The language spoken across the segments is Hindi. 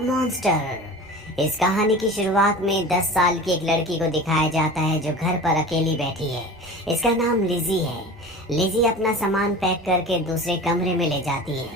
मॉन्स्टर। इस कहानी की शुरुआत में 10 साल की एक लड़की को दिखाया जाता है जो घर पर अकेली बैठी है। इसका नाम लिजी है। लिजी अपना सामान पैक करके दूसरे कमरे में ले जाती है।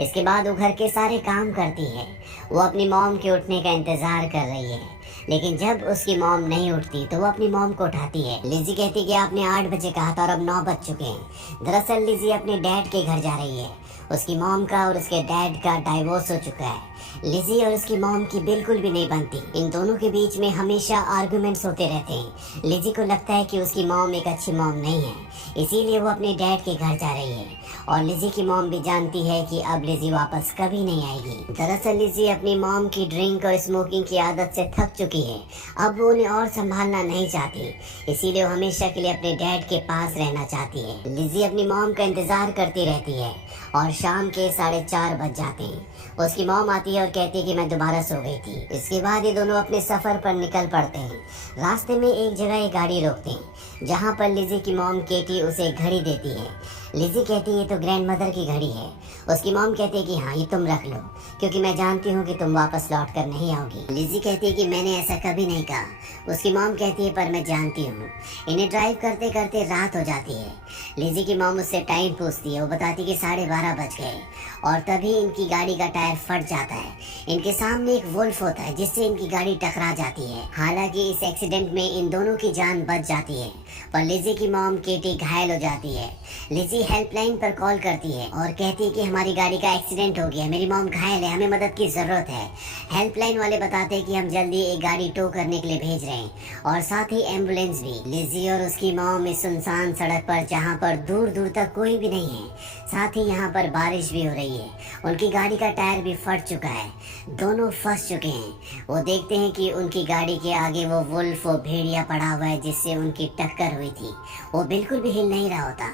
इसके बाद वो घर के सारे काम करती है। वो अपनी मॉम के उठने का इंतजार कर रही है, लेकिन जब उसकी मॉम नहीं उठती तो वो अपनी मॉम को उठाती है। लिजी कहती कि आपने 8 बजे कहा था और अब 9 बज चुके हैं। दरअसल लिजी अपने डैड के घर जा रही है। उसकी मॉम का और उसके डैड का डाइवोर्स हो चुका है। लिजी और उसकी मॉम की बिल्कुल भी नहीं बनती। इन दोनों के बीच में हमेशा आर्गुमेंट्स होते रहते हैं। लिजी को लगता है कि उसकी मॉम एक अच्छी मॉम नहीं है, इसीलिए वो अपने डैड के घर जा रही है। और लिजी की मॉम भी जानती है कि अब लिजी वापस कभी नहीं आएगी। दरअसल लिजी अपनी मॉम की ड्रिंक और स्मोकिंग की आदत से थक चुकी है। अब वो उन्हें और संभालना नहीं चाहती, इसीलिए वो हमेशा के लिए अपने डैड के पास रहना चाहती है। लिजी अपनी मॉम का इंतजार करती रहती है और शाम के 4:30 बज जाते हैं। उसकी मॉम आती है और कहती है कि मैं दोबारा सो गई थी। इसके बाद ये दोनों अपने सफर पर निकल पड़ते हैं। रास्ते में एक जगह ये गाड़ी रोकते हैं, जहाँ पर लिजी की मॉम केटी उसे घड़ी देती है। लिजी कहती है ये तो ग्रैंड मदर की घड़ी है। उसकी मॉम कहती है कि हाँ, ये तुम रख लो, क्योंकि मैं जानती हूँ कि तुम वापस लौट कर नहीं आओगी। लिजी कहती है कि मैंने ऐसा कभी नहीं कहा। उसकी मॉम कहती है पर मैं जानती हूँ। इन्हें ड्राइव करते करते रात हो जाती है। लिजी की मॉम उससे टाइम पूछती है। वो बताती कि 12:30 बज गए और तभी इनकी गाड़ी का टायर फट जाता है। इनके सामने एक वुल्फ होता है, जिससे इनकी गाड़ी टकरा जाती है। हालांकि इस एक्सीडेंट में इन दोनों की जान बच जाती है, पर लिजी की मॉम केटी घायल हो जाती है। लिजी हेल्पलाइन पर कॉल करती है और कहती है कि हमारी गाड़ी का एक्सीडेंट हो गया, मेरी मॉम घायल है, हमें मदद की जरूरत है। हेल्पलाइन वाले बताते हैं कि हम जल्दी एक गाड़ी टो करने के लिए भेज रहे हैं और साथ ही एम्बुलेंस भी। लिजी और उसकी मॉम इस सुनसान सड़क पर, जहाँ पर दूर दूर तक कोई भी नहीं है, साथ ही यहाँ पर बारिश भी हो रही है, उनकी गाड़ी का टायर भी फट चुका है। दोनों फंस चुके हैं। वो देखते हैं कि उनकी गाड़ी के आगे वो वुल्फ, वो भेड़िया पड़ा हुआ है जिससे उनकी टक्कर हुई थी। वो बिल्कुल भी हिल नहीं रहा होता।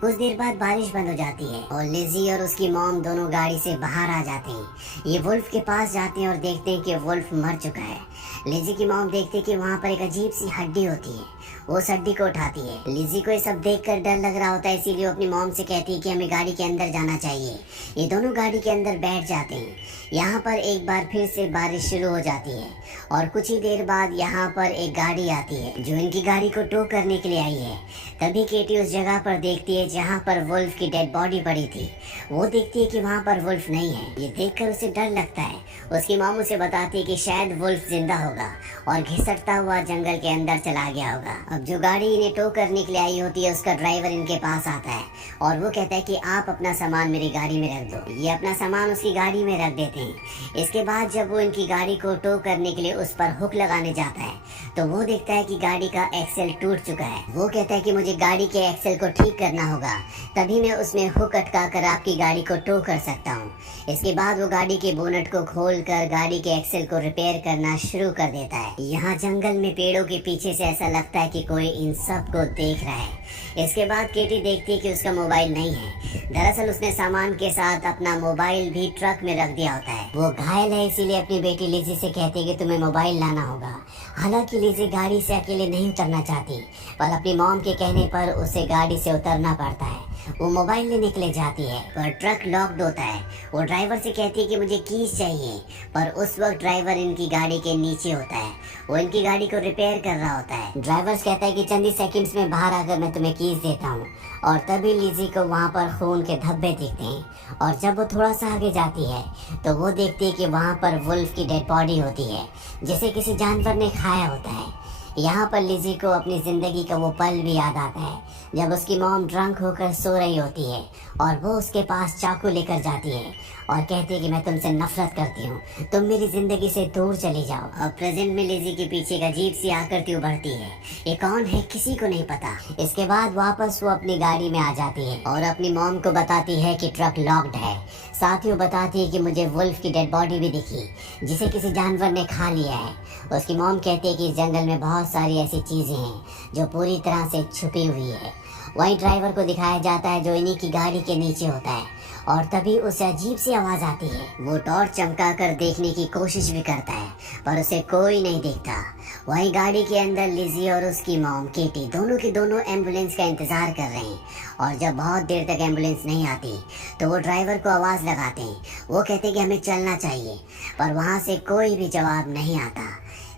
कुछ देर बाद बारिश बंद हो जाती है और लिजी और उसकी मॉम दोनों गाड़ी से बाहर आ जाते हैं। ये वुल्फ के पास जाते हैं और देखते हैं कि वुल्फ मर चुका है। लिजी की मॉम देखती है कि वहाँ पर एक अजीब सी हड्डी होती है। वो उस हड्डी को उठाती है। लिजी को ये सब देखकर डर लग रहा होता है, इसीलिए वो अपनी मॉम से कहती है कि हमें गाड़ी के अंदर जाना चाहिए। ये दोनों गाड़ी के अंदर बैठ जाते हैं। यहाँ पर एक बार फिर से बारिश शुरू हो जाती है और कुछ ही देर बाद यहाँ पर एक गाड़ी आती है जो इनकी गाड़ी को टो करने के लिए आई है। तभी केटी उस जगह पर देखती है जहाँ पर वुल्फ की डेड बॉडी पड़ी थी। वो देखती है कि वहाँ पर वुल्फ नहीं है। ये देखकर उसे डर लगता है। उसकी मॉम उसे बताती है कि शायद वुल्फ जिंदा होगा और घिसटता हुआ जंगल के अंदर चला गया होगा। अब जो गाड़ी इन्हें टो करने के लिए आई होती है, उसका ड्राइवर इनके पास आता है और वो कहता है कि आप अपना सामान मेरी गाड़ी में रख दो। ये अपना सामान उसकी गाड़ी में रख देते हैं। इसके बाद जब वो इनकी गाड़ी को टो करने के लिए उस पर हुक लगाने जाता है, तो वो देखता है कि गाड़ी का एक्सेल टूट चुका है। वो कहता है कि मुझे गाड़ी के एक्सेल को ठीक करना होगा, तभी मैं उसमें हुक अटका कर आपकी गाड़ी को टो कर सकता हूँ। इसके बाद वो गाड़ी के बोनट को खोलकर गाड़ी के एक्सेल को रिपेयर करना शुरू कर देता है। यहाँ जंगल में पेड़ों के पीछे से ऐसा लगता है कि कोई इन सब को देख रहा है। इसके बाद केटी देखती है कि उसका मोबाइल नहीं है। दरअसल उसने सामान के साथ अपना मोबाइल भी ट्रक में रख दिया होता है। वो घायल है, इसीलिए अपनी बेटी लिजी से कहती है कि तुम्हें मोबाइल लाना होगा। हालांकि लिजी गाड़ी से अकेले नहीं उतरना चाहती, पर अपनी मॉम के कहने पर उसे गाड़ी से उतरना पड़ता है। वो मोबाइल लेने के लिए जाती है, पर ट्रक लॉक्ड होता है। वो ड्राइवर से कहती है कि मुझे कीज चाहिए, पर उस वक्त ड्राइवर इनकी गाड़ी के नीचे होता है। वो इनकी गाड़ी को रिपेयर कर रहा होता है। ड्राइवर कहता है कि चंद ही सेकंड्स में बाहर आकर मैं तुम्हें कीज देता हूँ। और तभी लिजी को वहाँ पर खून के धब्बे दिखते हैं और जब वो थोड़ा सा आगे जाती है तो वो देखती है कि वहाँ पर वुल्फ की डेड बॉडी होती है, जिसे किसी जानवर ने खाया होता है। यहाँ पर लिजी को अपनी जिंदगी का वो पल भी याद आता है जब उसकी मॉम ड्रंक होकर सो रही होती है और वो उसके पास चाकू लेकर जाती है और कहती है कि मैं तुमसे नफरत करती हूँ, तुम मेरी जिंदगी से दूर चली जाओ। अब प्रेजेंट में लिजी के पीछे एक अजीब सी आकृति उभरती है। ये कौन है किसी को नहीं पता। इसके बाद वापस वो अपनी गाड़ी में आ जाती है और अपनी मॉम को बताती है कि ट्रक लॉक्ड है। साथ ही वो बताती है कि मुझे वुल्फ की डेड बॉडी भी दिखी, जिसे किसी जानवर ने खा लिया है। उसकी मॉम कहती है कि इस जंगल में बहुत सारी ऐसी चीजें हैं जो पूरी तरह से छुपी हुई है। वहीं ड्राइवर को दिखाया जाता है जो इन्हीं की गाड़ी के नीचे होता है और तभी उसे अजीब सी आवाज आती है। वो टॉर्च चमका कर देखने की कोशिश भी करता है, पर उसे कोई नहीं देखता। वहीं गाड़ी के अंदर लिजी और उसकी मॉम केटी दोनों के दोनों एम्बुलेंस का इंतजार कर रहे हैं। और जब बहुत देर तक एम्बुलेंस नहीं आती तो वो ड्राइवर को आवाज़ लगाते हैं। वो कहते हैं कि हमें चलना चाहिए, पर वहाँ से कोई भी जवाब नहीं आता।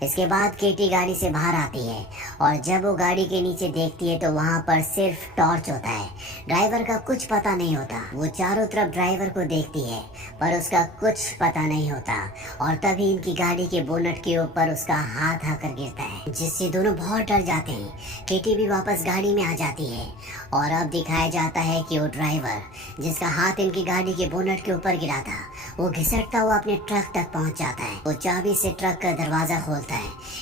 इसके बाद केटी गाड़ी से बाहर आती है और जब वो गाड़ी के नीचे देखती है तो वहाँ पर सिर्फ टॉर्च होता है। ड्राइवर का कुछ पता नहीं होता। वो चारों तरफ ड्राइवर को देखती है पर उसका कुछ पता नहीं होता। और तभी इनकी गाड़ी के बोनट के ऊपर उसका हाथ आकर गिरता है, जिससे दोनों बहुत डर जाते हैं। केटी भी वापस गाड़ी में आ जाती है और अब दिखाया जाता है कि वो ड्राइवर जिसका हाथ इनकी गाड़ी के बोनट के ऊपर गिरा था, वो घिसटता हुआ अपने ट्रक तक पहुंच जाता है। वो चाबी से ट्रक का दरवाजा खोलता है।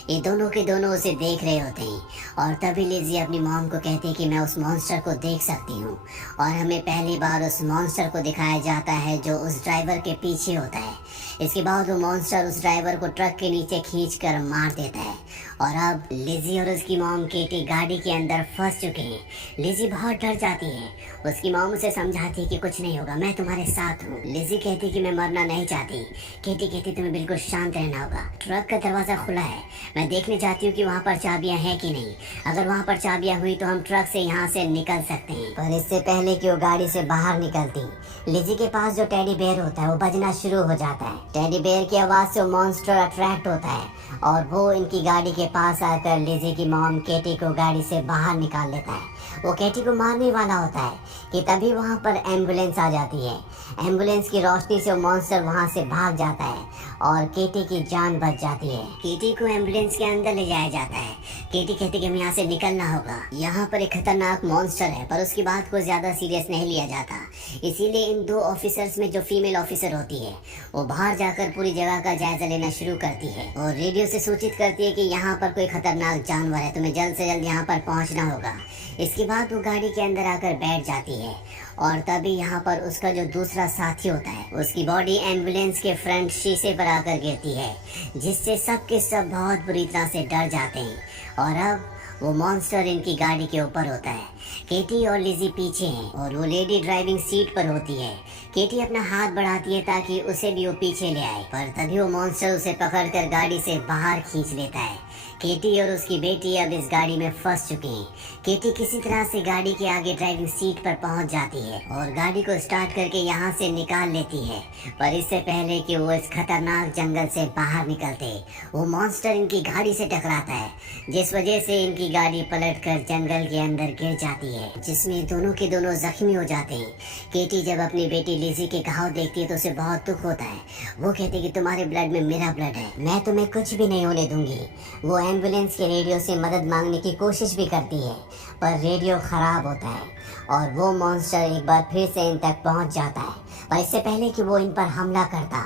ये दोनों के दोनों उसे देख रहे होते हैं और तभी लिजी अपनी मॉम को कहती है कि मैं उस मॉन्स्टर को देख सकती हूँ। और हमें पहली बार उस मॉन्स्टर को दिखाया जाता है जो उस ड्राइवर के पीछे होता है। इसके बाद वो मॉन्स्टर उस ड्राइवर को ट्रक के नीचे खींच कर मार देता है। और अब लिजी और उसकी मॉम केटी गाड़ी के अंदर फंस चुके हैं। लिजी बहुत डर जाती है। उसकी मॉम उसे समझाती है कि कुछ नहीं होगा, मैं तुम्हारे साथ हूँ। लिजी कहती कि मैं मरना नहीं चाहती। केटी कहती तुम्हें बिल्कुल शांत रहना होगा। ट्रक का दरवाजा खुला है, मैं देखने चाहती हूँ कि वहाँ पर चाबियाँ हैं कि नहीं। अगर वहाँ पर चाबियाँ हुई तो हम ट्रक से यहाँ से निकल सकते हैं। पर इससे पहले कि वो गाड़ी से बाहर निकलती, लिजी के पास जो टेडी बेयर होता है वो बजना शुरू हो जाता है। टेडी बेयर की आवाज़ से मॉन्स्टर अट्रैक्ट होता है और वो इनकी गाड़ी के पास आकर लिजी की मॉम केटी को गाड़ी से बाहर निकाल लेता है। वो केटी को मारने वाला होता है कि तभी वहाँ पर एम्बुलेंस आ जाती है। एम्बुलेंस की रोशनी से वो मॉन्स्टर वहाँ से भाग जाता है और केटी की जान बच जाती है। केटी को एम्बुलेंस के अंदर ले जाया जाता है। केटी कहती कि हमें यहाँ से निकलना होगा, यहाँ पर एक खतरनाक मॉन्स्टर है। पर उसकी बात को ज्यादा सीरियस नहीं लिया जाता। इसीलिए इन दो ऑफिसर्स में जो फीमेल ऑफिसर होती है वो बाहर जाकर पूरी जगह का जायजा लेना शुरू करती है और रेडियो से सूचित करती है कि यहाँ पर कोई खतरनाक जानवर है, तुम्हें जल्द से जल्द यहाँ पर पहुँचना होगा। इसके बाद वो गाड़ी के अंदर आकर बैठ जाती है और तभी यहाँ पर उसका जो दूसरा साथी होता है उसकी बॉडी एम्बुलेंस के फ्रंट शीशे पर आकर गिरती है, जिससे सब के सब बहुत बुरी तरह से डर जाते हैं। और अब वो मॉन्स्टर इनकी गाड़ी के ऊपर होता है। केटी और लिजी पीछे हैं और वो लेडी ड्राइविंग सीट पर होती है। केटी अपना हाथ बढ़ाती है ताकि उसे भी वो पीछे ले आए, पर तभी वो मॉन्स्टर उसे पकड़कर गाड़ी से बाहर खींच लेता है। केटी और उसकी बेटी अब इस गाड़ी में फंस चुके हैं। केटी किसी तरह से गाड़ी के आगे ड्राइविंग सीट पर पहुंच जाती है और गाड़ी को स्टार्ट करके यहाँ से निकाल लेती है। पर इससे पहले कि वो इस खतरनाक जंगल से बाहर निकलते, वो मॉन्स्टर इनकी गाड़ी से टकराता है, जिस वजह से इनकी गाड़ी पलटकर जंगल के अंदर गिर जाती है, जिसमें दोनों के दोनों जख्मी हो जाते हैं। केटी जब अपनी बेटी लिजी के घाव देखती है तो उसे बहुत दुख होता है। वो कहती है कि तुम्हारे ब्लड में मेरा ब्लड है, मैं तुम्हें कुछ भी नहीं होने दूंगी। वो एम्बुलेंस के रेडियो से मदद मांगने की कोशिश भी करती है, पर रेडियो खराब होता है और वो मॉन्स्टर एक बार फिर से इन तक पहुंच जाता है। पर इससे पहले कि वो इन पर हमला करता,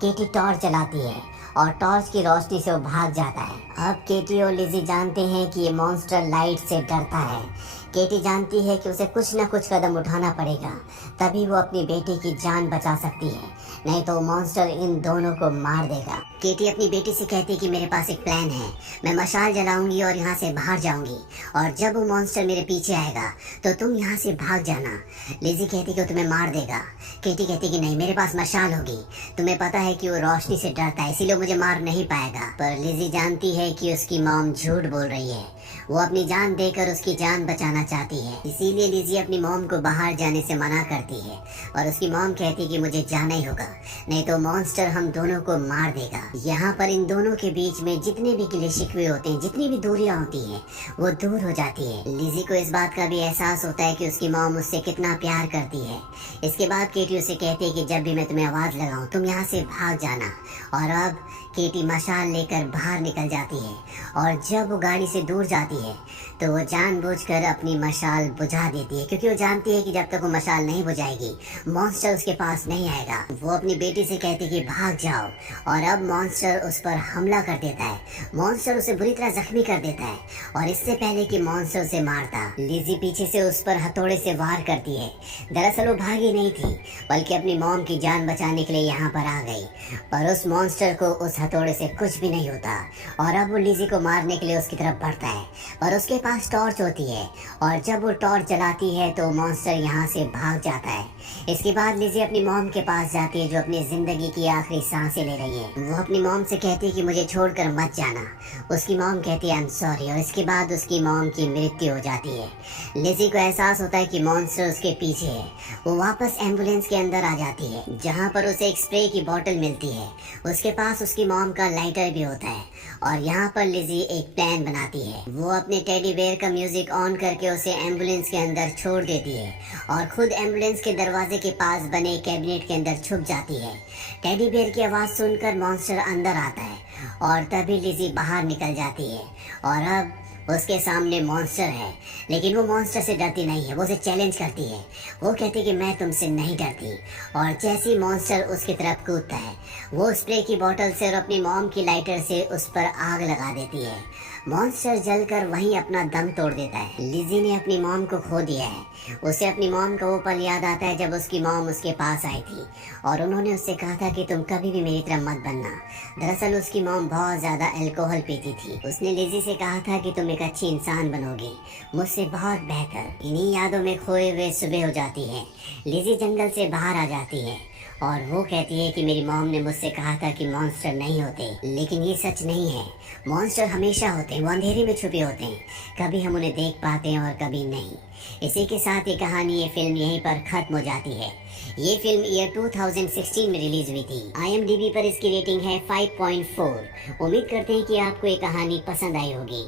केटी टॉर्च चलाती है और टॉर्च की रोशनी से वो भाग जाता है। अब केटी और लिजी जानते हैं कि ये मॉन्स्टर लाइट से डरता है। केटी जानती है कि उसे कुछ न कुछ कदम उठाना पड़ेगा, तभी वो अपनी बेटी की जान बचा सकती है, नहीं तो मॉन्स्टर इन दोनों को मार देगा। केटी अपनी बेटी से कहती है कि मेरे पास एक प्लान है, मैं मशाल जलाऊंगी और यहाँ से बाहर जाऊंगी और जब वो मॉन्स्टर मेरे पीछे आएगा तो तुम यहाँ से भाग जाना। लिजी कहती कि वो तुम्हें मार देगा। केटी कहती कि नहीं, मेरे पास मशाल होगी, तुम्हें पता है कि वो रोशनी से डरता है, इसीलिए मुझे मार नहीं पाएगा। पर लिजी जानती है कि उसकी मॉम झूठ बोल रही है, वो अपनी जान देकर उसकी जान बचाना चाहती है। इसीलिए लिजी अपनी मॉम को बाहर जाने से मना करती है और उसकी मॉम कहती है कि मुझे जाना ही होगा, नहीं तो मॉन्स्टर हम दोनों को मार देगा। यहाँ पर इन दोनों के बीच में जितने भी गिले शिकवे होते हैं, जितनी भी दूरियां होती हैं, वो दूर हो जाती है। लिजी को इस बात का भी एहसास होता है कि उसकी मॉम उससे कितना प्यार करती है। इसके बाद केटी उसे कहती है कि जब भी मैं तुम्हें आवाज लगाऊं तुम यहाँ से भाग जाना। और अब केटी मशाल लेकर बाहर निकल जाती है और जब वो गाड़ी से दूर जाती है तो वो जानबूझकर अपनी मशाल बुझा देती है, क्योंकि वो जानती है कि जब तक वो मशाल नहीं बुझाएगी मॉन्स्टर उसके पास नहीं आएगा। वो अपनी बेटी से कहती है कि भाग जाओ और अब मॉन्स्टर उस पर हमला कर देता है। मॉन्स्टर उसे बुरी तरह जख्मी कर देता है और इससे पहले कि मॉन्स्टर उसे मारता, लिजी पीछे से उस पर हथौड़े से वार करती है। दरअसल वो भागी नहीं थी, बल्कि अपनी मॉम की जान बचाने के लिए यहाँ पर आ गई, पर उस मॉन्स्टर को उस हथौड़े से कुछ भी नहीं होता और अब वो लिजी को मारने के लिए उसकी तरफ बढ़ता है, पर उसके पास टॉर्च होती है और जब वो टॉर्च जलाती है तो मॉन्स्टर यहाँ से भाग जाता है। इसके बाद लिजी अपनी मॉम के पास जाती है जो अपनी जिंदगी की आखिरी सांसें ले रही है। वो अपनी मॉम से कहती है कि मुझे छोड़कर मत जाना। उसकी मॉम कहती है आई एम सॉरी और इसके बाद उसकी मॉम की मृत्यु हो जाती है। लिजी को एहसास होता है कि मॉन्स्टर उसके पीछे है। वो वापस एम्बुलेंस के अंदर आ जाती है जहाँ पर उसे एक स्प्रे की बोतल मिलती है। उसके पास उसकी मॉम का लाइटर भी होता है और यहाँ पर लिजी एक प्लान बनाती है। वो अपने टेडी बेयर का म्यूजिक ऑन करके उसे एम्बुलेंस के अंदर छोड़ देती है और खुद एम्बुलेंस के दरवाजे के पास बने कैबिनेट के अंदर छुप जाती है। टेडी बेयर की आवाज सुनकर मॉन्स्टर अंदर आता है और तभी लिजी बाहर निकल जाती है और अब उसके सामने मॉन्स्टर है, लेकिन वो मॉन्स्टर से डरती नहीं है। वो उसे चैलेंज करती है। वो कहती है कि मैं तुमसे नहीं डरती और जैसे ही मॉन्स्टर उसकी तरफ कूदता है वो स्प्रे की बोतल से और अपनी मॉम की लाइटर से उस पर आग लगा देती है। मॉन्स्टर जलकर वहीं अपना दम तोड़ देता है। लिजी ने अपनी मॉम को खो दिया है। उसे अपनी मॉम का वो पल याद आता है जब उसकी मॉम उसके पास आई थी और उन्होंने उससे कहा था कि तुम कभी भी मेरी तरह मत बनना। दरअसल उसकी मॉम बहुत ज्यादा अल्कोहल पीती थी। उसने लिजी से कहा था कि तुम एक अच्छी इंसान बनोगी, मुझसे बहुत बेहतर। इन्हीं यादों में खोए हुए सुबह हो जाती है। लिजी जंगल से बाहर आ जाती है और वो कहती है कि मेरी मॉम ने मुझसे कहा था कि मॉन्स्टर नहीं होते, लेकिन ये सच नहीं है। मॉन्स्टर हमेशा होते हैं, वो अंधेरे में छुपे होते हैं। कभी हम उन्हें देख पाते हैं और कभी नहीं। इसी के साथ ये कहानी, ये फिल्म यहीं पर खत्म हो जाती है। ये फिल्म ईयर 2016 में रिलीज हुई थी। IMDb पर इसकी रेटिंग है 5.4। उम्मीद करते हैं कि आपको ये कहानी पसंद आई होगी।